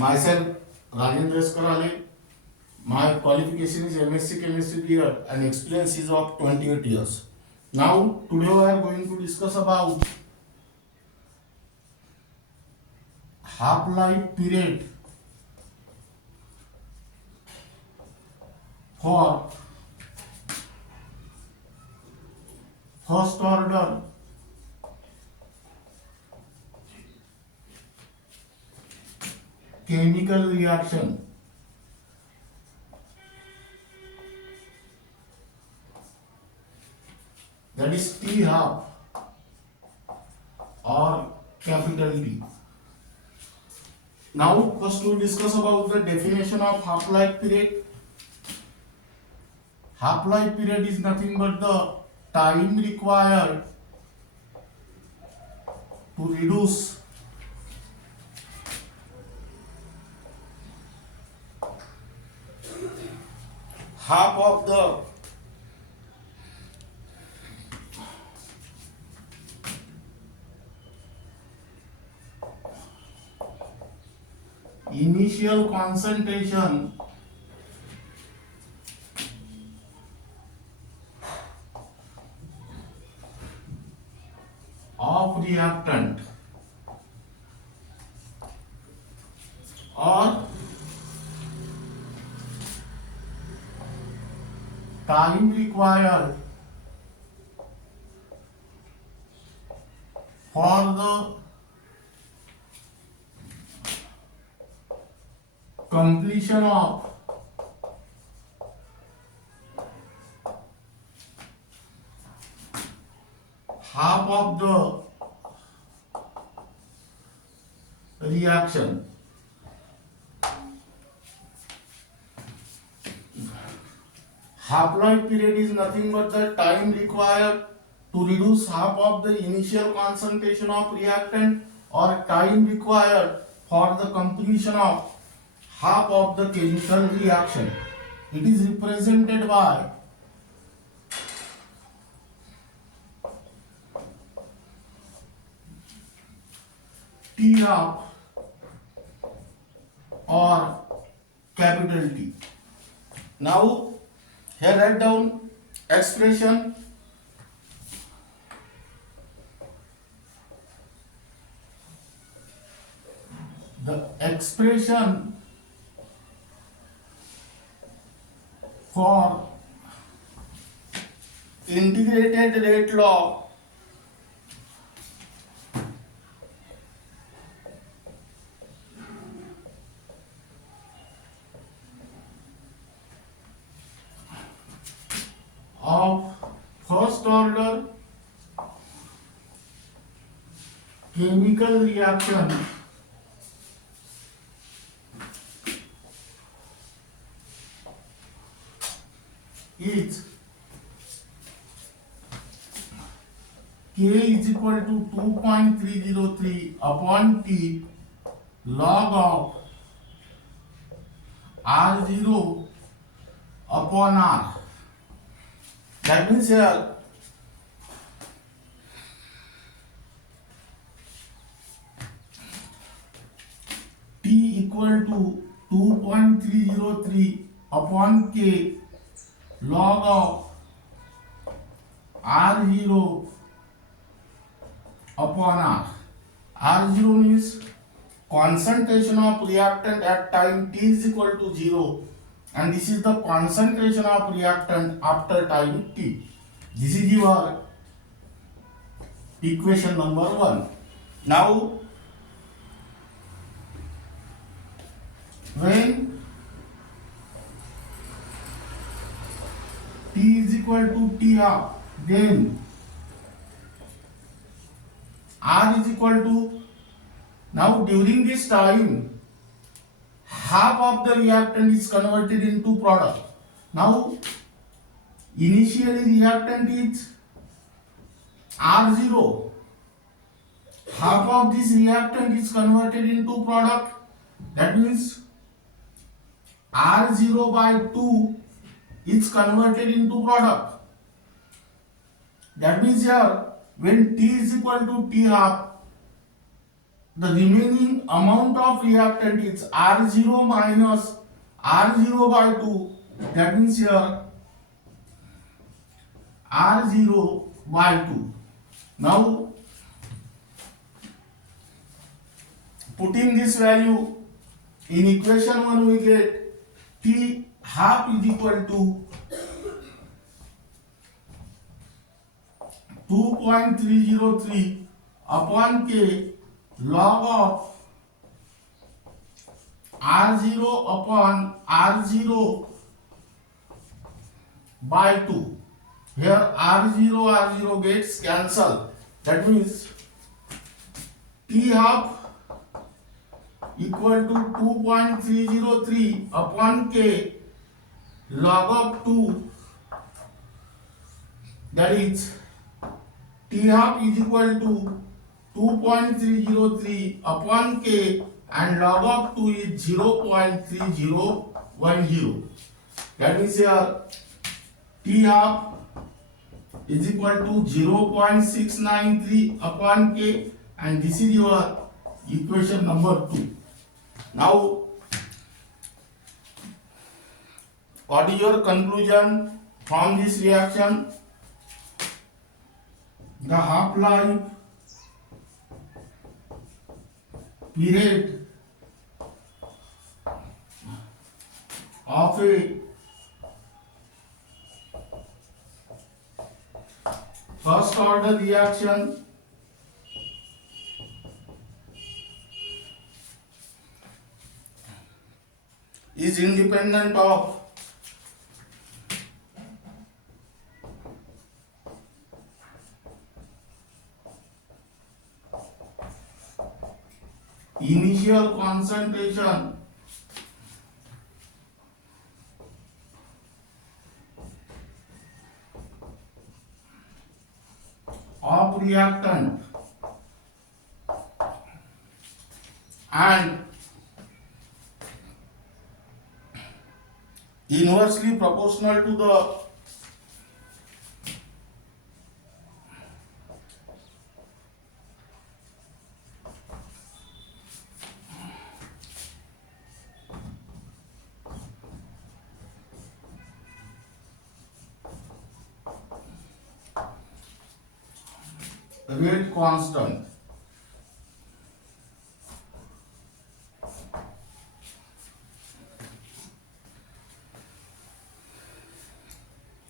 Myself, Rajendra Karale. My qualification is MSc Chemistry B.Ed and experience is of 28 years. Now, today we are going to discuss about half-life period for first order chemical reaction. That is T half or capital T. Now, first we discuss about the definition of half-life period. Half-life period is nothing but the time required to reduce half of the initial concentration of reactant or time required for the completion of half of the reaction. Half-life period is nothing but the time required to reduce half of the initial concentration of reactant or time required for the completion of half of the chemical reaction. It is represented by T half or capital T. Now, here write down expression. The expression for integrated rate law of first order chemical reaction is K is equal to 2.303 upon T log of R0 upon R. That means here T equal to 2.303 upon K log of R0 upon R. R0 means concentration of reactant at time T is equal to 0, and this is the concentration of reactant after time T. This is your equation number 1. Now, when T is equal to T half, then R is equal to, now during this time, half of the reactant is converted into product. Now, initially reactant is R0. Half of this reactant is converted into product. That means R0 by 2 is converted into product. That means here when T is equal to T half, the remaining amount of reactant is R0 minus R0 by 2. That means here R0 by 2. Now putting this value in equation 1, we get T half is equal to 2.303 upon K log of R0 upon R0 by 2. Here R0 gets cancelled. That means T half equal to 2.303 upon K log of 2, that is T half is equal to 2.303 upon K and log of 2 is 0.3010. That means here T half is equal to 0.693 upon K, and this is your equation number 2. Now, what is your conclusion from this reaction? The half-life period of a first order reaction is independent of initial concentration of reactant and inversely proportional to the rate constant.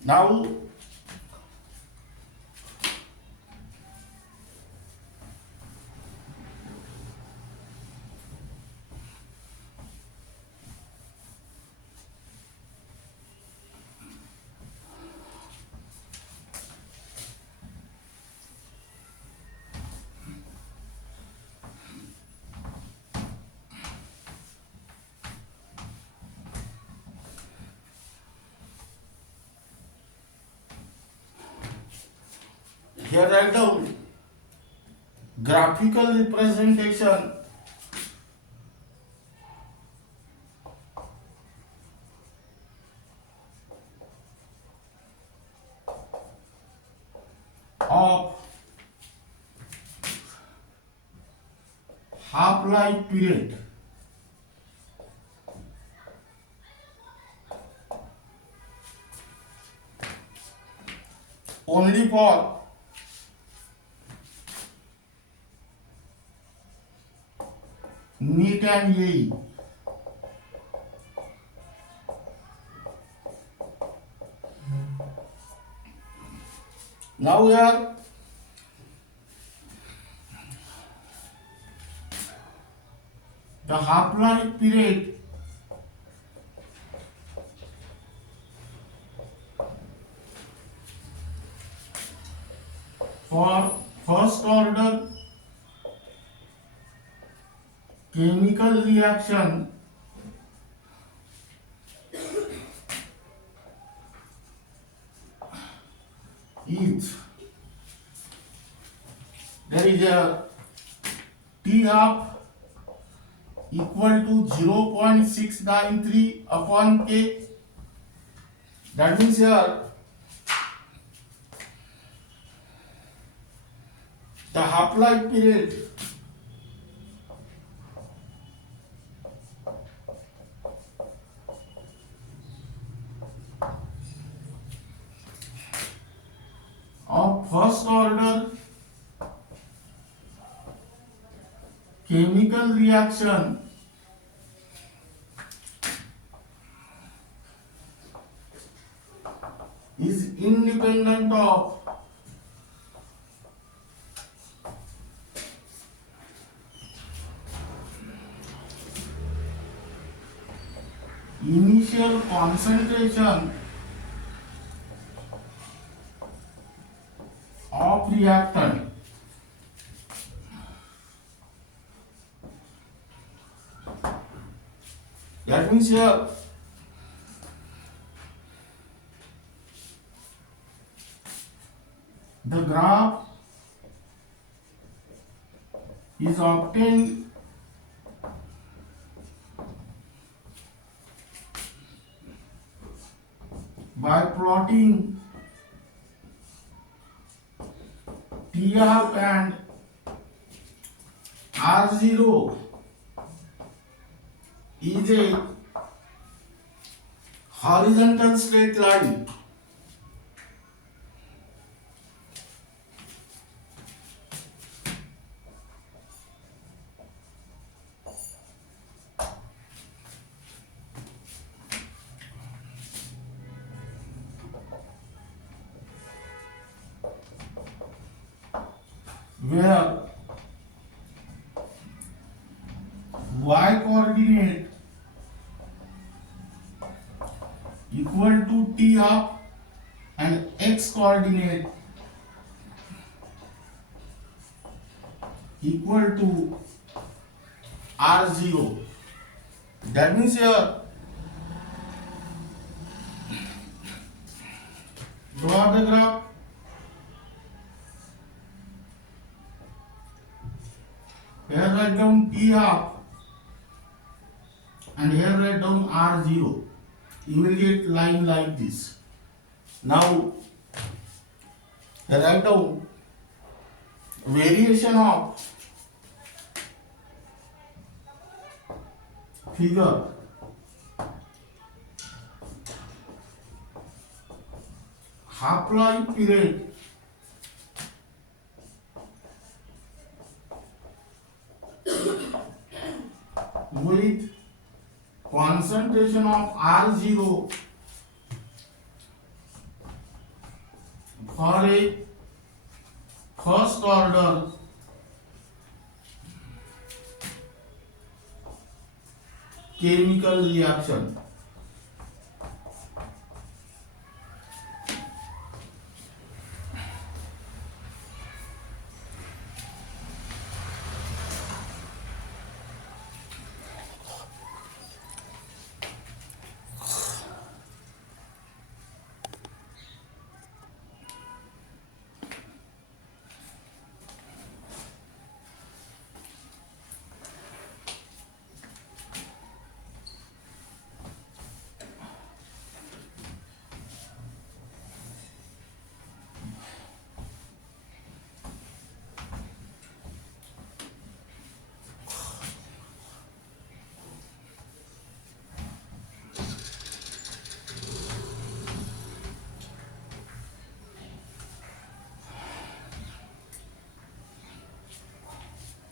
Now here write down graphical representation of half-life period only for NEET and JEE. Now here the half-life period for first order chemical reaction is, there is a T half equal to 0.693 upon K. That means here the half-life period chemical reaction is independent of initial concentration of reactant. That means here the graph is obtained by plotting TR and R0 is a horizontal straight line. Where y coordinate equal to T half and x coordinate equal to R0. That means here draw the graph. Here write down T half and here write down R0. You will get line like this. Now write down variation of figure half-life period with concentration of R0 for a first order chemical reaction.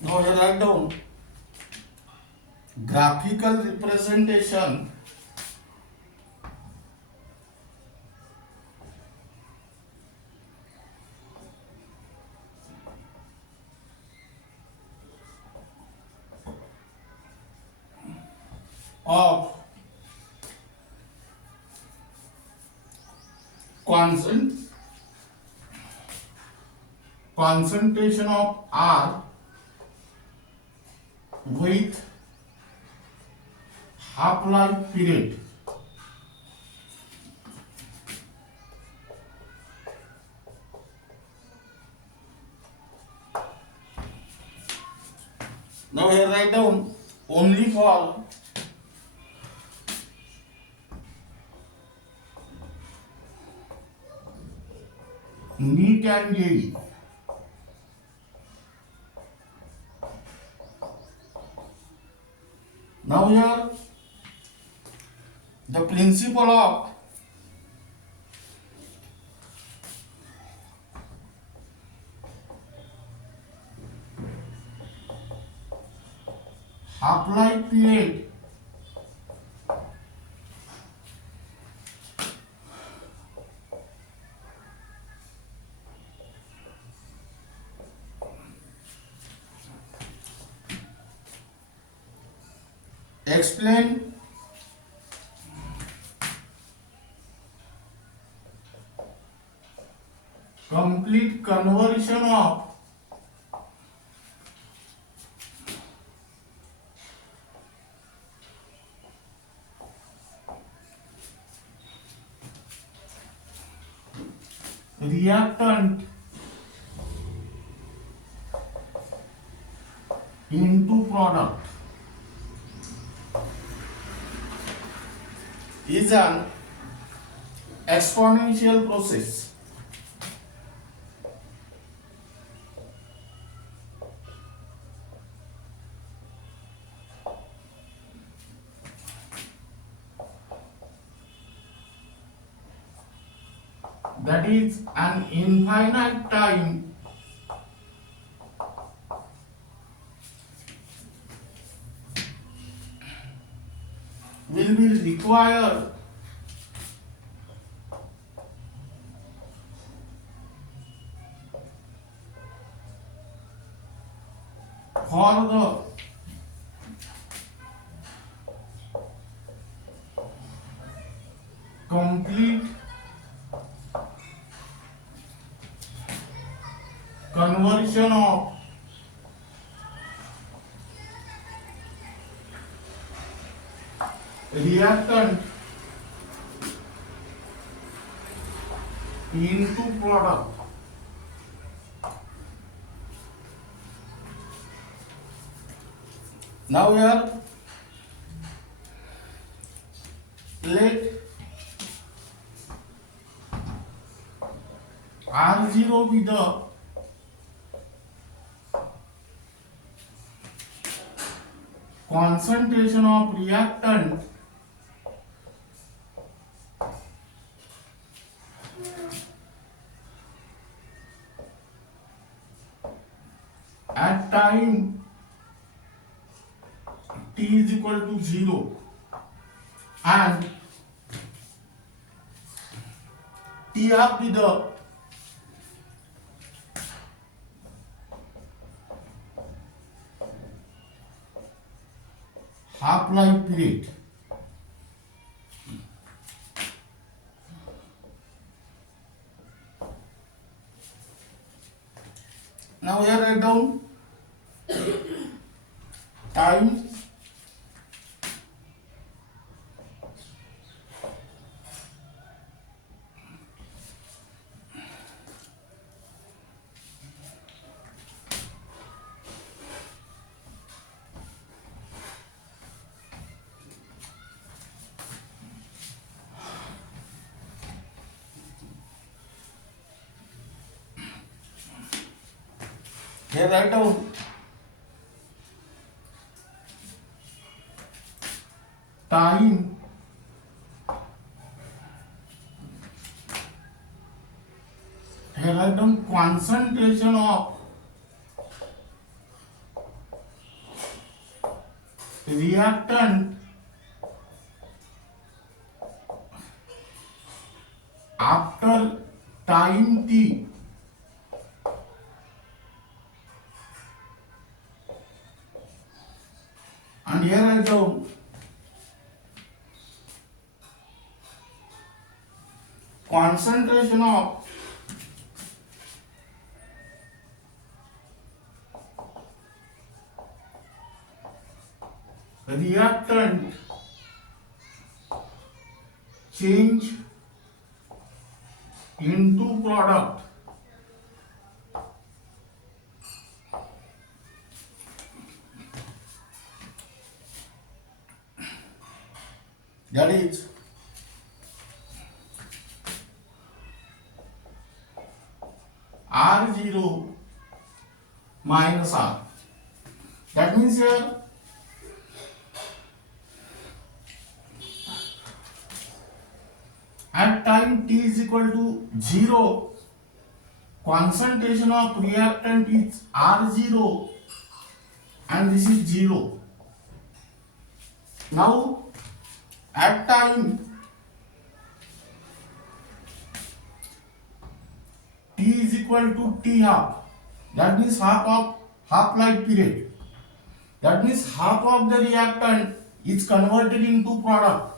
Now here write down graphical representation of concentration of R with half-life period. Now here write down only for NEET and JEE. Now here the principle of half-life period explain complete conversion of reactant into product is an exponential process. That is an infinite time will be required for the complete conversion of reactant into product. Now here let R0 be the concentration of reactant at time t is equal to 0 and Tr be the half-life period. Now here write down time here write down time here write down concentration of reactant after time t and here I go concentration of reactant change into product that is R0 minus R. That means here at time t is equal to 0, concentration of reactant is R0 and this is 0. Now at time t is equal to t half, that means half life period, that means half of the reactant is converted into product.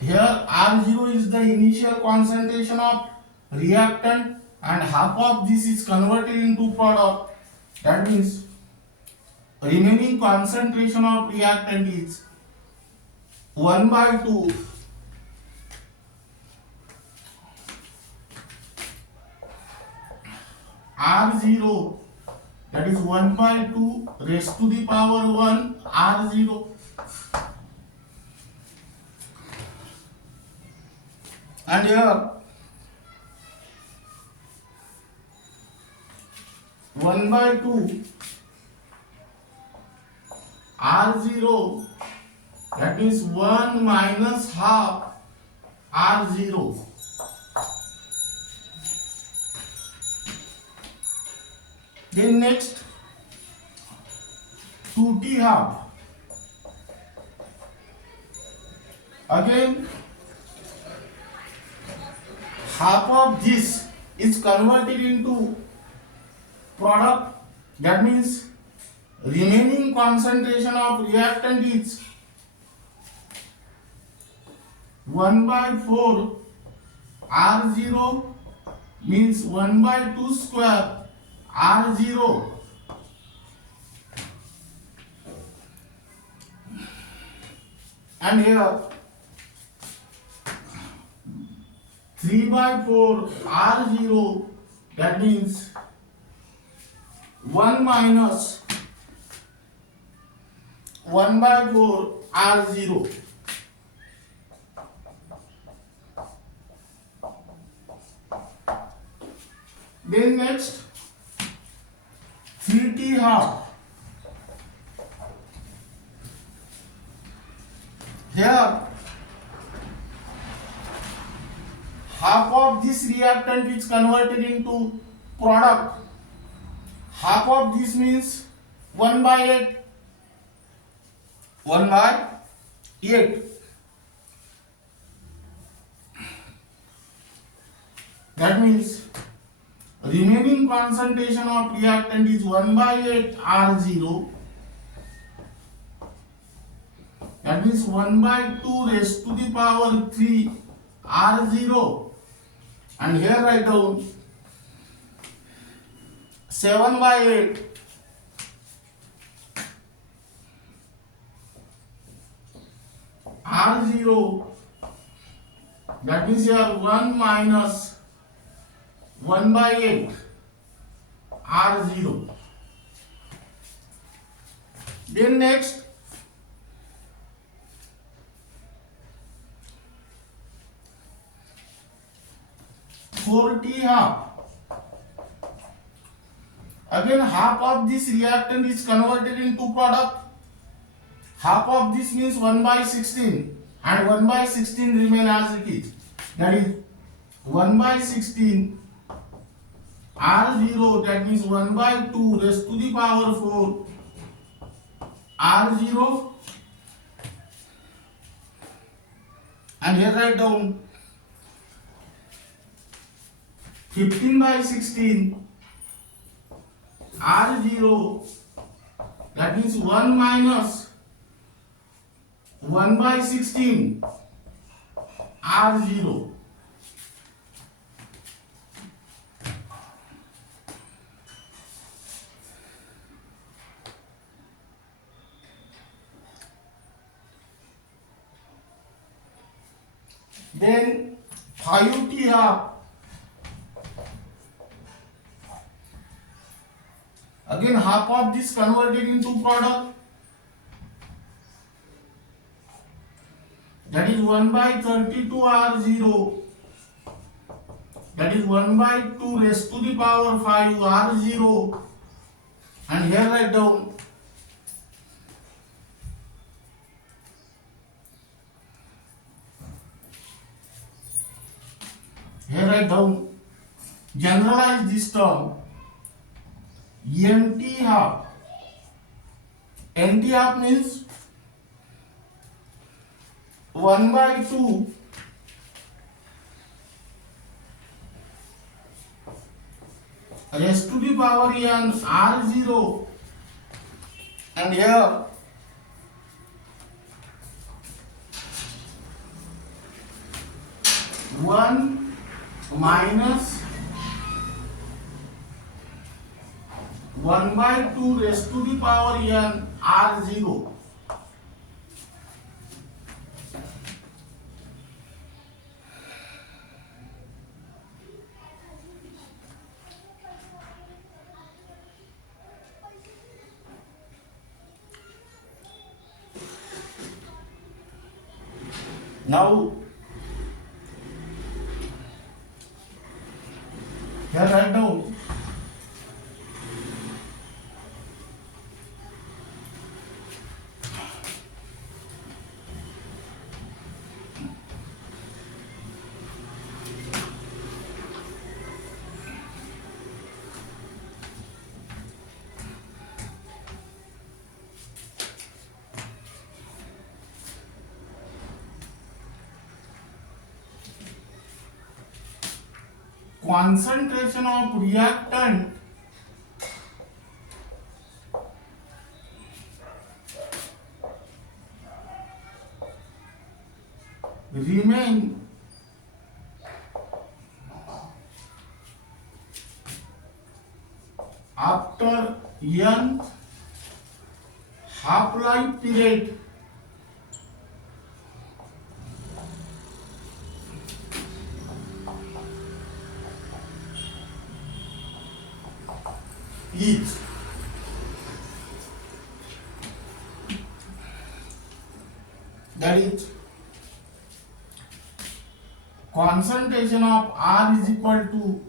Here R0 is the initial concentration of reactant and half of this is converted into product. That means remaining concentration of reactant is 1 by 2 R0, that is 1 by 2 raised to the power 1 R0. And here 1 by 2 R0, that is 1 minus half R0. Then next 2t half. Again half of this is converted into product, that means remaining concentration of reactant is 1 by 4 R0, means 1 by 2 square R0. And here 3 by 4 R0, that means 1 minus 1 by 4 R0. Then next 3t half. Here half of this reactant is converted into product. Half of this means 1 by 8. 1 by 8. That means remaining concentration of reactant is 1 by 8 R0. That means 1 by 2 raised to the power 3 R0. And here write down 7 by 8 R0. That means here 1 minus 1 by 8 R0. Then next 4t half. Again half of this reactant is converted into product. Half of this means 1 by 16 and 1 by 16 remain as it is. That is 1 by 16 R0, that means 1 by 2 raised to the power 4 R0. And here write down 15 by 16 R0, that means 1 minus 1 by 16 R0. Then 5t half. Again half of this converted into product. That is 1 by 32 R0. That is 1 by 2 raised to the power 5 R0. And here write down generalize this term NT half. NT half means 1 by 2 raised to the power n R0, and here 1 minus 1 by 2 raised to the power n R0. Now here write down concentration of reactant remain after n half-life period is that is concentration of R is equal to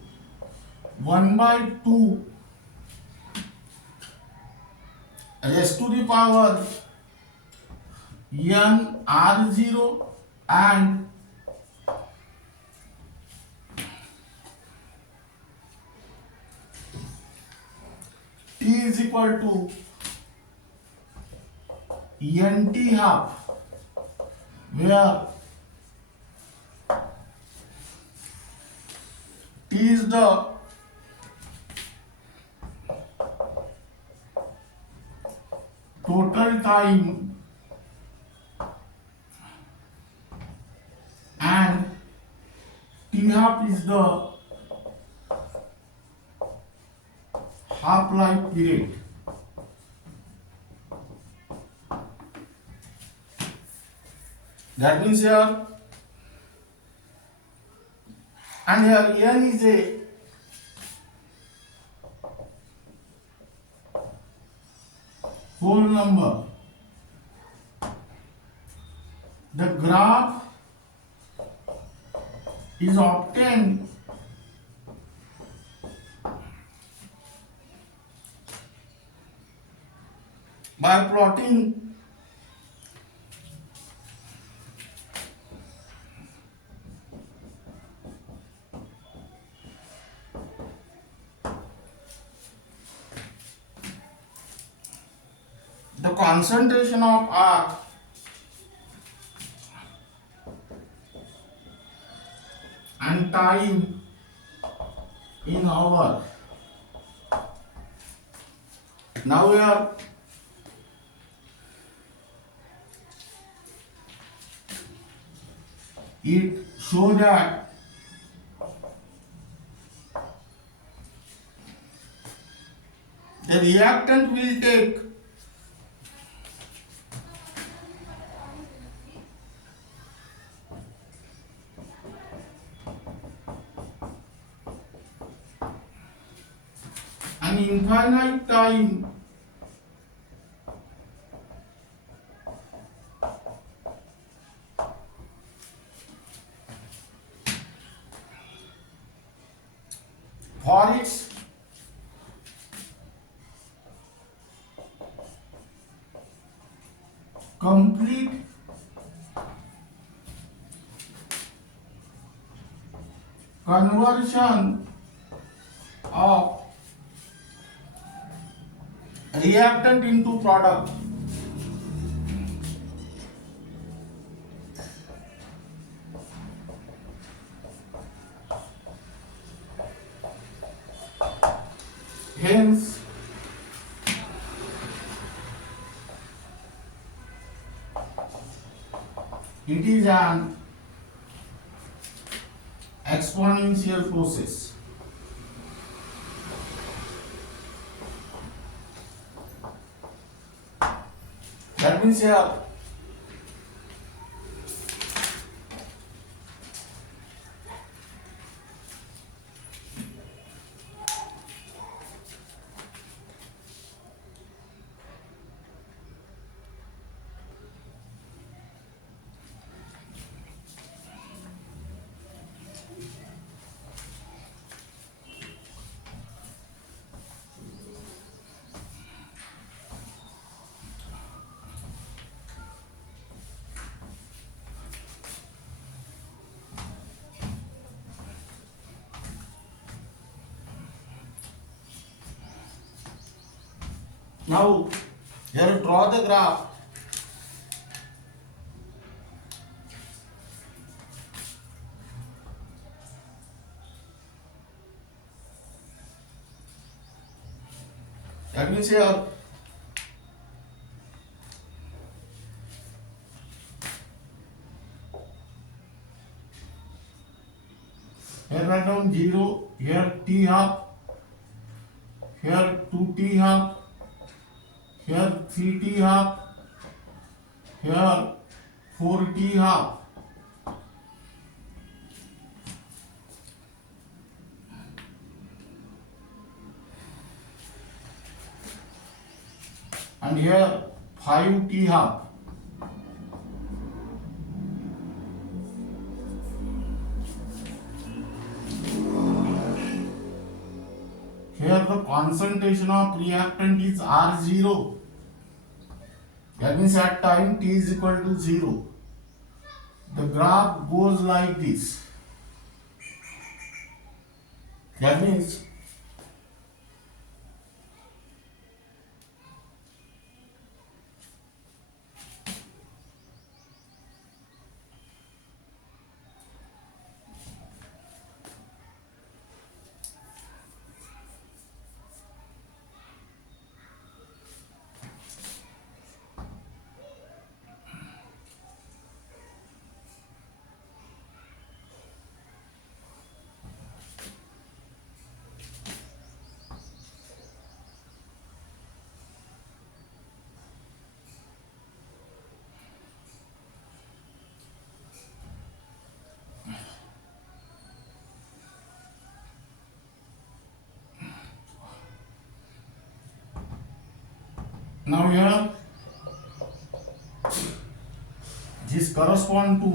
1 by 2 raised to the power n R0, and T is equal to nt half, where T is the total time and T half is the half-life period. That means here, and here n is a whole number. The graph is obtained by plotting the concentration of R and time in hour. Now we are it show that the reactant will take an infinite time for its complete conversion of reactant into product. It is an exponential process. That means here now here draw the graph. That means here write down 0, here t half, here 2t half, here 3t half, here 4t half. And here 5t half. Here the concentration of reactant is R0. That means at time t is equal to 0. The graph goes like this. That means now here this correspond to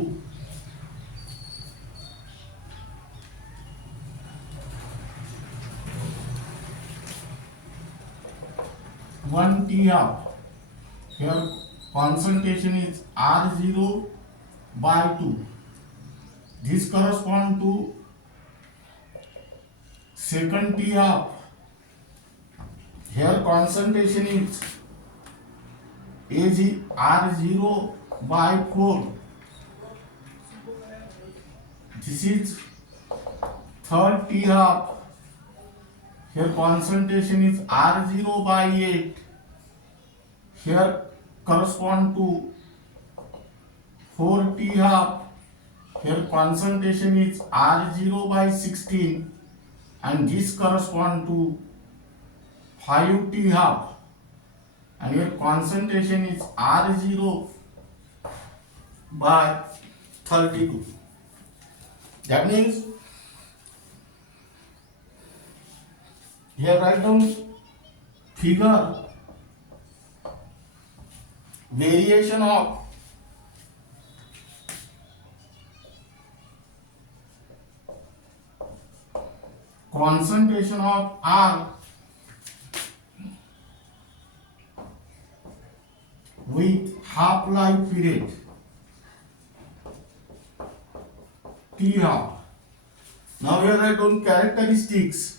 one T half. Here concentration is R0 by 2. This correspond to second T half. Here concentration is R0 by 4. This is third T half. Here concentration is R0 by 8. Here correspond to 4 T half. Here concentration is R0 by 16, and this correspond to 5 T half. And here concentration is R0 by 32. That means here write down figure variation of concentration of R with half-life period T half. Now here write down characteristics.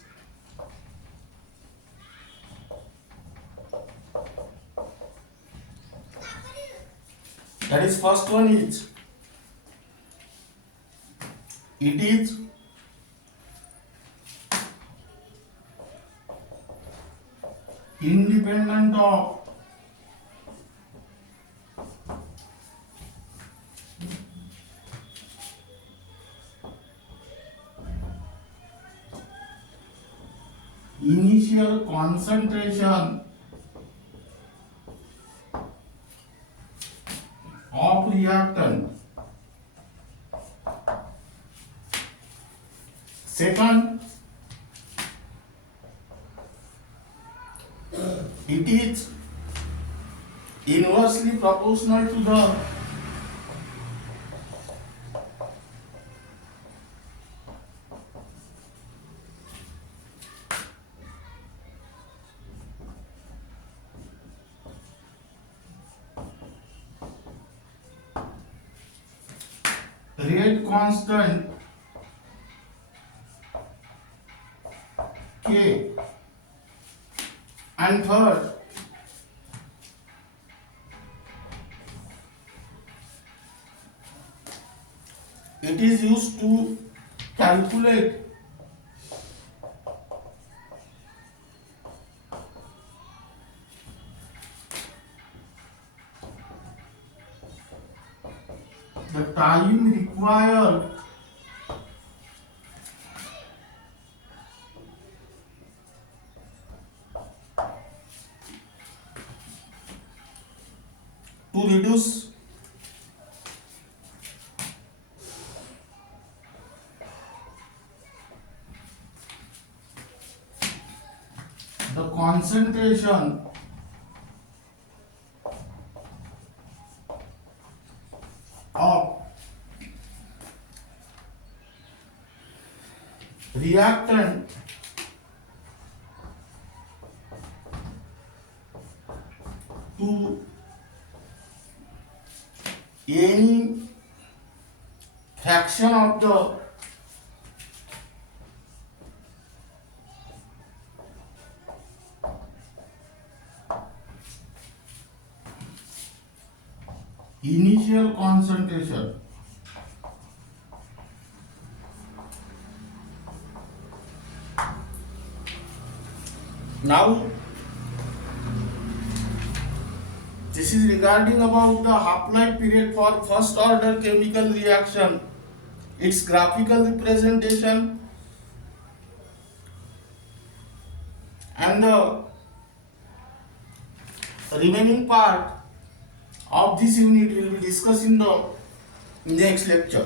That is, first one is it is independent of initial concentration of reactant. Second, it is inversely proportional to the rate constant K. And third, it is used to calculate the time required to reduce the concentration of reactant to any fraction of the initial concentration. Now, this is regarding about the half-life period for first order chemical reaction, its graphical representation, and the remaining part of this unit will be discussed in the next lecture.